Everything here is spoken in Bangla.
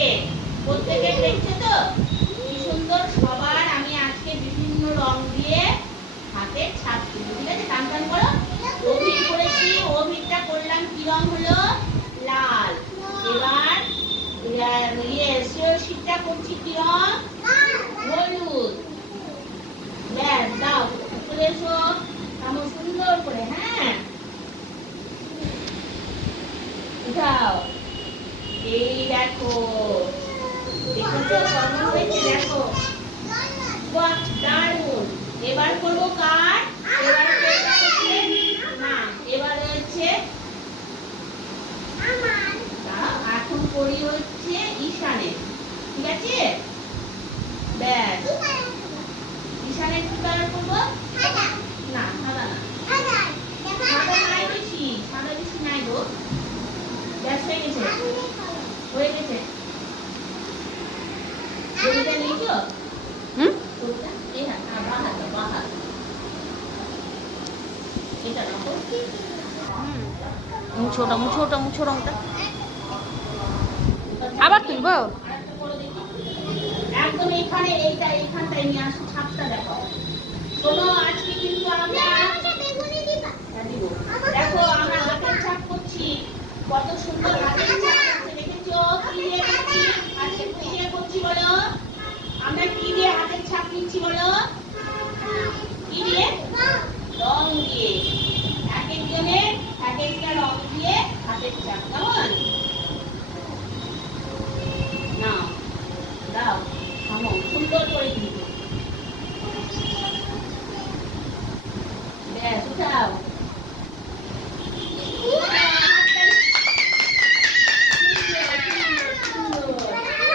আজকে প্রত্যেকে দেখছে তো কি সুন্দর সবার আমি আজকে বিভিন্ন রং দিয়ে হাতে ছাপ দেবো। ঠিক আছে, টান টান করো। অভির করেছি, অভিরটা করলাম কি রং হলো? লাল। এবার শ্রেয়সীরটা করছি কি রং? হলুদ। ব্যাস দাও, চলে এসো আমার সুন্দর করে। হ্যাঁ, উঠাও। এই দেখো, দেখেছো কেমন হয়েছে? দেখো, বাহ দারুণ। এবার করবো কার? এবার না, এবার হচ্ছে এখন করি হচ্ছে ঈশানের। ঠিক আছে, ব্যাস। ঈশানের কি কালার করবো? না, সাদা না, সাদা নাই বেশি, সাদা বেশি নাই গো। ব্যাস, হয়ে গেছে, হয়ে গেছে। ছবিটা নিয়েছো? ছবিটা এই হাত, বাহাত এটা রাখো। মুছো রংটা আবার তুলবো। একদম এখানে, এইখানটায় নিয়ে আসো, ছাপটা দেখো। শোনো, আজকে কিন্তু আমরা দেখো আমরা হাতের ছাপ করছি। কত সুন্দর হাতের ছাপ করছে, দেখেছো? কি দিয়ে করছি আজকে? কি দিয়ে করছি বলো? আমরা কি দিয়ে হাতের ছাপ নিচ্ছি বলো? কি দিয়ে? রং দিয়ে। এক একজনের এক একটা রং দিয়ে হাতের ছাপ। কেমন?